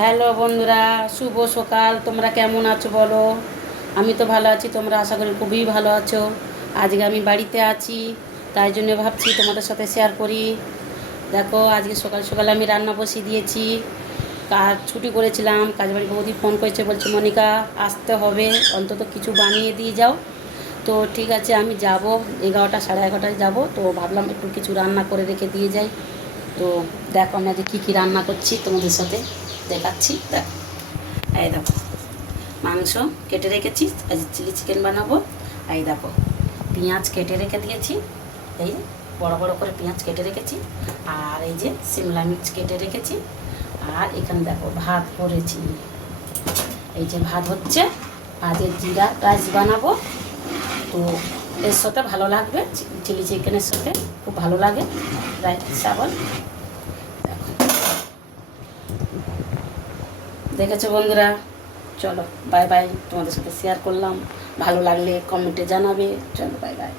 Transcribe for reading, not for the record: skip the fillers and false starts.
Hello বন্ধুরা, শুভ সকাল। তোমরা কেমন আছো বলো? আমি তো ভালো আছি, তোমরা আশা করি খুবই ভালো আছো। আজকে আমি বাড়িতে আছি, তাই জন্য ভাবছি তোমাদের সাথে শেয়ার করি। দেখো, আজকে সকাল সকাল আমি রান্না বসিয়ে দিয়েছি। কাজ ছুটি করেছিলাম, কাজবাড়ি বৌদি ফোন করেছে, বলছে মনিকা আসতে হবে, অন্তত কিছু বানিয়ে দিয়ে যাও। তো ঠিক আছে, আমি যাব 11টা সাড়ে 11টায় যাব। তো ভাবলাম একটু কিছু রান্না করে রেখে দিয়ে যাই। তো দেখো আমি আজকে কী কী রান্না করছি তোমাদের সাথে দেখাচ্ছি। দেখো, এই দেখো, মাংস কেটে রেখেছি, আজ চিলি চিকেন বানাবো। এই দেখো, পেঁয়াজ কেটে রেখে দিয়েছি, এই যে বড় বড় করে পেঁয়াজ কেটে রেখেছি। আর এই যে সিমলা মির্চ কেটে রেখেছি। আর এখানে দেখো ভাত করেছি, এই যে ভাত হচ্ছে, ভাতের জিরা রাইস বানাবো। তো এর সাথে ভালো লাগবে, চিলি চিকেনের সাথে খুব ভালো লাগে রাইস চাবল। দেখেছো বন্ধুরা? চলো বাই বাই, তোমাদের সাথে শেয়ার করলাম, ভালো লাগলে কমেন্টে জানাবে। চলো বাই বাই।